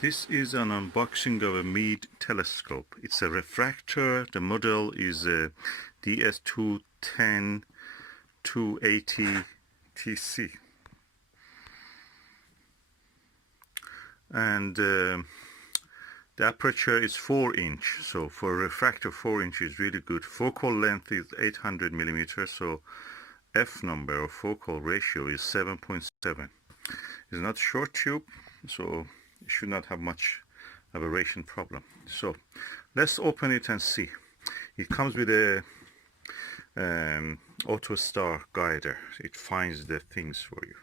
This is an unboxing of a Meade telescope. It's a refractor. The model is a DS-2102AT-TC. And the aperture is 4-inch. So for a refractor, 4-inch is really good. Focal length is 800 millimeters. So F number or focal ratio is 7.7. It's not short tube, so it should not have much aberration problem. So let's open it and see. It comes with a auto star guider. It finds the things for you,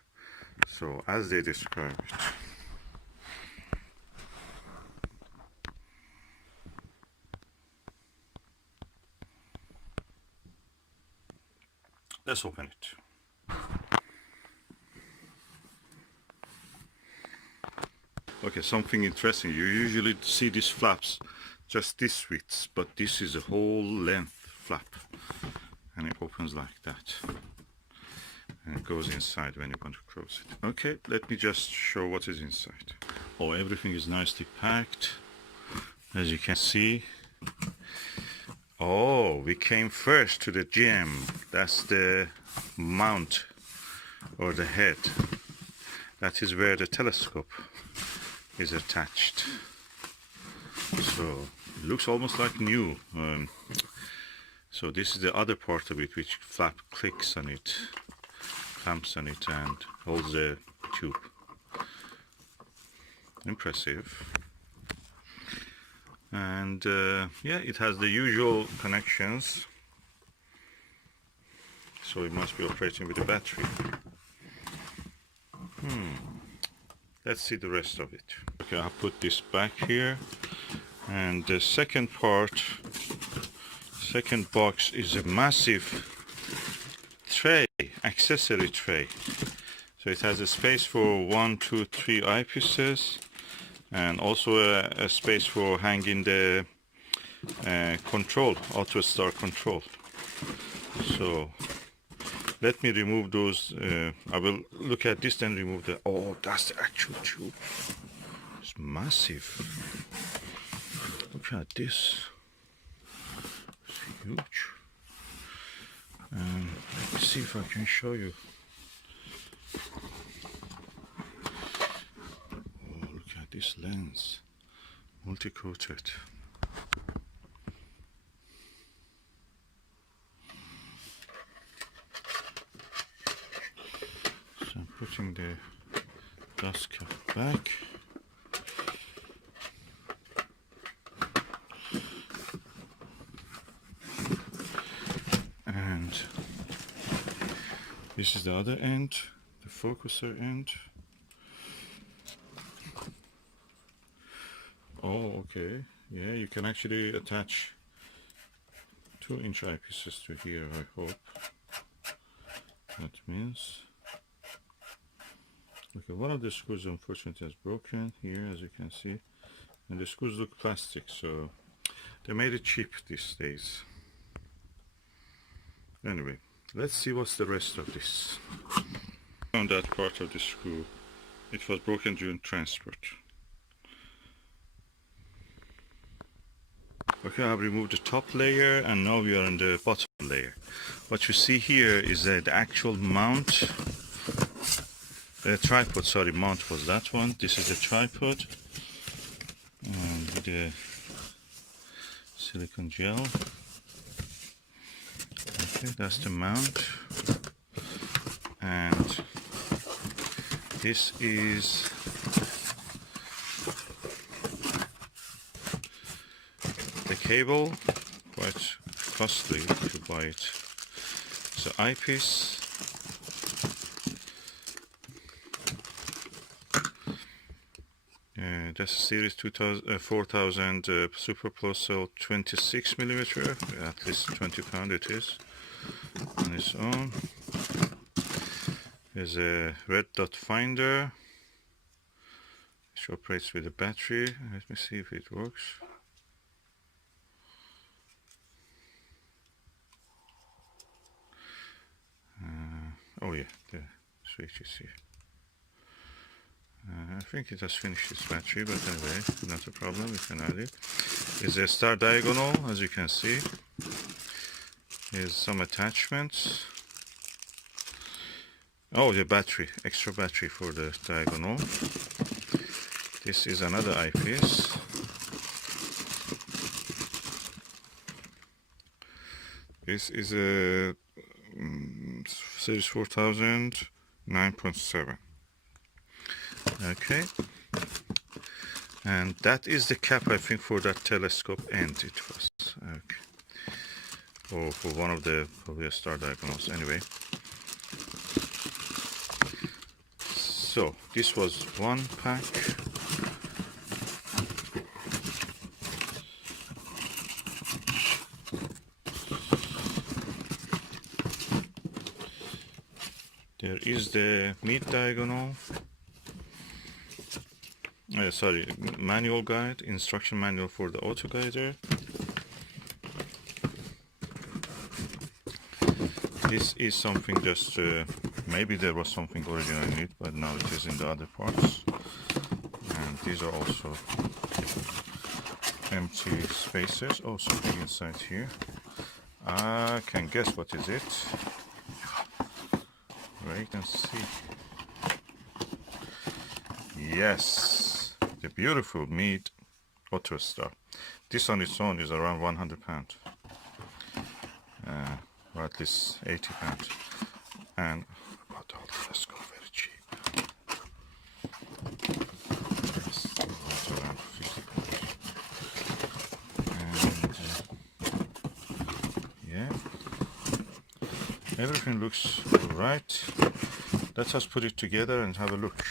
so as they describe it. Let's open it. Okay, something interesting. You usually see these flaps just this width, but this is a whole length flap, and it opens like that, and it goes inside when you want to close it. Okay, let me just show what is inside. Oh, everything is nicely packed, as you can see. Oh, we came first to the gem. That's the mount or the head. That is where the telescope is attached. So it looks almost like new. So this is the other part of it, which flap clicks on it, clamps on it, and holds the tube. Impressive. And yeah, it has the usual connections, so it must be operating with a battery. Let's see the rest of it. Okay, I'll put this back here, and the second box is a massive tray, accessory tray. So it has a space for 1, 2, 3 eyepieces, and also a space for hanging the control, auto star control. So let me remove those. I will look at this and remove the. Oh, that's the actual tube. It's massive. Look at this. It's huge. And let me see if I can show you. Oh, look at this lens, multi-coated. So I'm putting the dust cap back. And this is the other end, the focuser end. Oh, okay. Yeah, you can actually attach 2-inch eyepieces to here, I hope. That means. Okay, one of the screws unfortunately has broken here, as you can see. And the screws look plastic, so they made it cheap these days. Anyway, let's see what's the rest of this. On that part of the screw, it was broken during transport. Okay, I've removed the top layer, and now we are on the bottom layer. What you see here is the actual mount. Tripod, sorry, mount was that one. This is the tripod, and with the silicone gel. Okay, that's the mount, and this is the cable. Quite costly to buy it. It's an eyepiece. That's a series 4000 Super Plus, so 26 millimeter, at least 20 pound it is on its own. There's a red dot finder which operates with a battery. Let me see if it works. Oh yeah, the switch is here. I think it has finished its battery, but anyway, not a problem, we can add it. Is a star diagonal, as you can see. Here's some attachments. Oh, the battery, extra battery for the diagonal. This is another eyepiece. This is a Series 4000 9.7. Okay, and that is the cap, I think, for that telescope end. It was okay, or for one of the probably star diagonals. Anyway, so this was one pack. There is the Meade diagonal. Sorry, manual guide, instruction manual for the auto guider. This is something just, maybe there was something original in it, but now it is in the other parts. And these are also empty spaces. Oh, something inside here. I can guess what is it. Wait and see. Yes, the beautiful Meade Auto Star. This on its own is around £100, or at least £80. And about all the telescope, very cheap. Yes, that's around £50. And yeah, everything looks right. Let us put it together and have a look.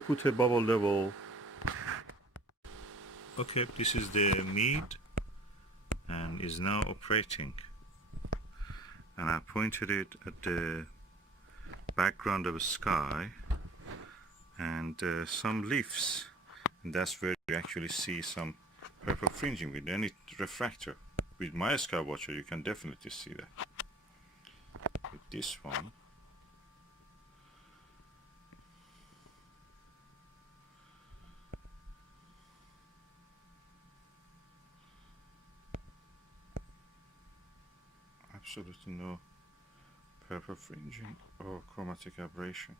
Put a bubble level. Okay, this is the Meade and is now operating, and I pointed it at the background of a sky and some leaves, and that's where you actually see some purple fringing with any refractor. With my sky watcher you can definitely see that. With this one, absolutely no purple fringing or chromatic aberration.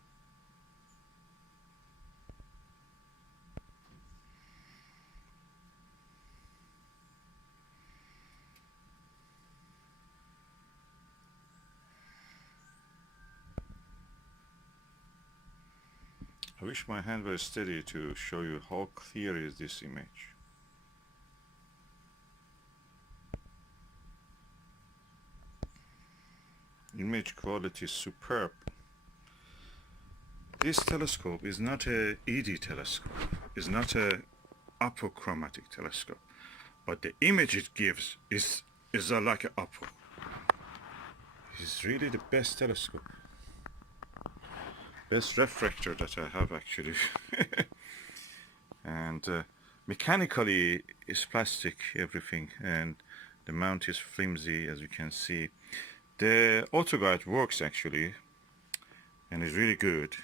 I wish my hand were steady to show you how clear is this image. Image quality is superb. This telescope is not a ED telescope, it's not a apochromatic telescope, but the image it gives is like an apo. It's really the best telescope, best refractor that I have actually. And mechanically it's plastic, everything, and the mount is flimsy, as you can see. The auto guide works actually and is really good,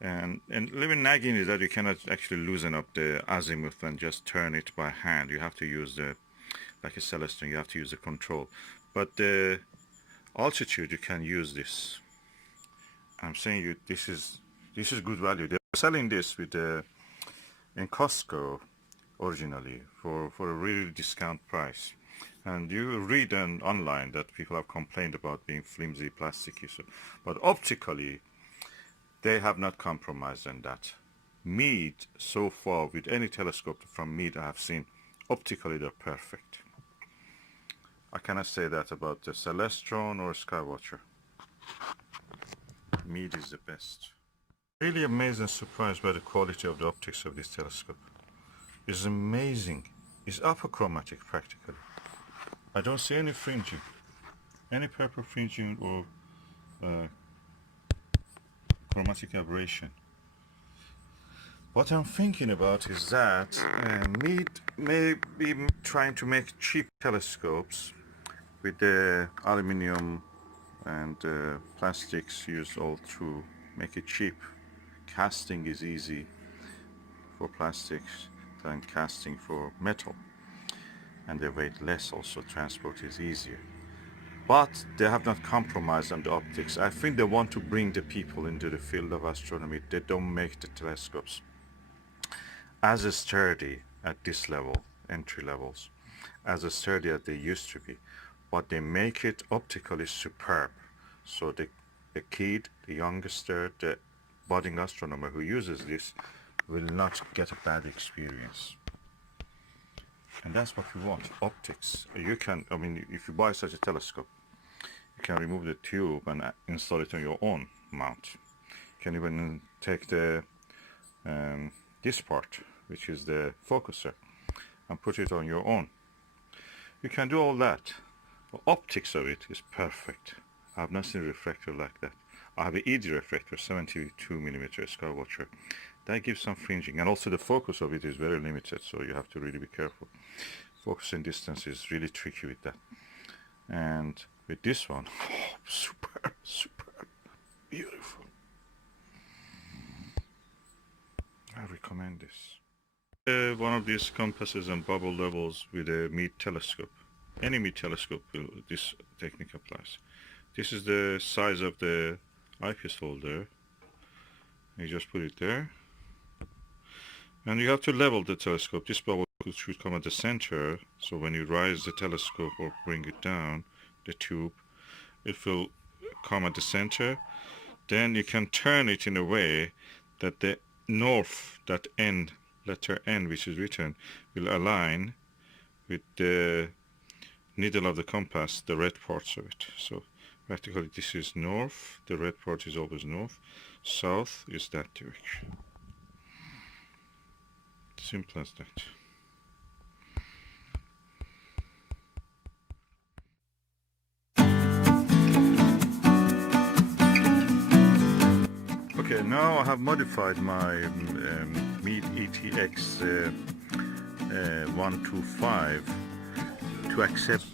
and little nagging is that you cannot actually loosen up the azimuth and just turn it by hand. You have to use the, like a Celestine, you have to use the control, but the altitude you can use this. I'm saying you, this is good value. They're selling this with in Costco originally for a really discount price. And you read online that people have complained about being flimsy, plasticky, so, but optically they have not compromised on that. Meade, so far, with any telescope from Meade I have seen, optically they're perfect. I cannot say that about the Celestron or Skywatcher. Meade is the best. Really amazed and surprised by the quality of the optics of this telescope. It's amazing. It's apochromatic practically. I don't see any fringing, any purple fringing or chromatic aberration. What I'm thinking about is that Meade may be trying to make cheap telescopes with the aluminium and plastics used all to make it cheap, casting is easy for plastics than casting for metal, and they weight less, also transport is easier. But they have not compromised on the optics. I think they want to bring the people into the field of astronomy. They don't make the telescopes as sturdy at this level, entry levels, as sturdy as they used to be, but they make it optically superb. So the kid, the youngster, the budding astronomer who uses this will not get a bad experience. And that's what we want, optics. You can, I mean, if you buy such a telescope, you can remove the tube and install it on your own mount. You can even take the this part, which is the focuser, and put it on your own. You can do all that. The optics of it is perfect. I have not seen a refractor like that. I have an Meade refractor, 72mm Skywatcher. That gives some fringing, and also the focus of it is very limited, so you have to really be careful. Focusing distance is really tricky with that. And with this one, oh, superb, superb, beautiful. I recommend this. One of these compasses and bubble levels with a Meade telescope. Any Meade telescope will, this technique applies. This is the size of the eyepiece holder. You just put it there. And you have to level the telescope. This bubble should come at the center, so when you rise the telescope or bring it down, the tube, it will come at the center. Then you can turn it in a way that the north, that N, letter N which is written, will align with the needle of the compass, the red parts of it. So practically this is north, the red part is always north, south is that direction. Simple as that. Okay, now I have modified my Meade ETX 125 to accept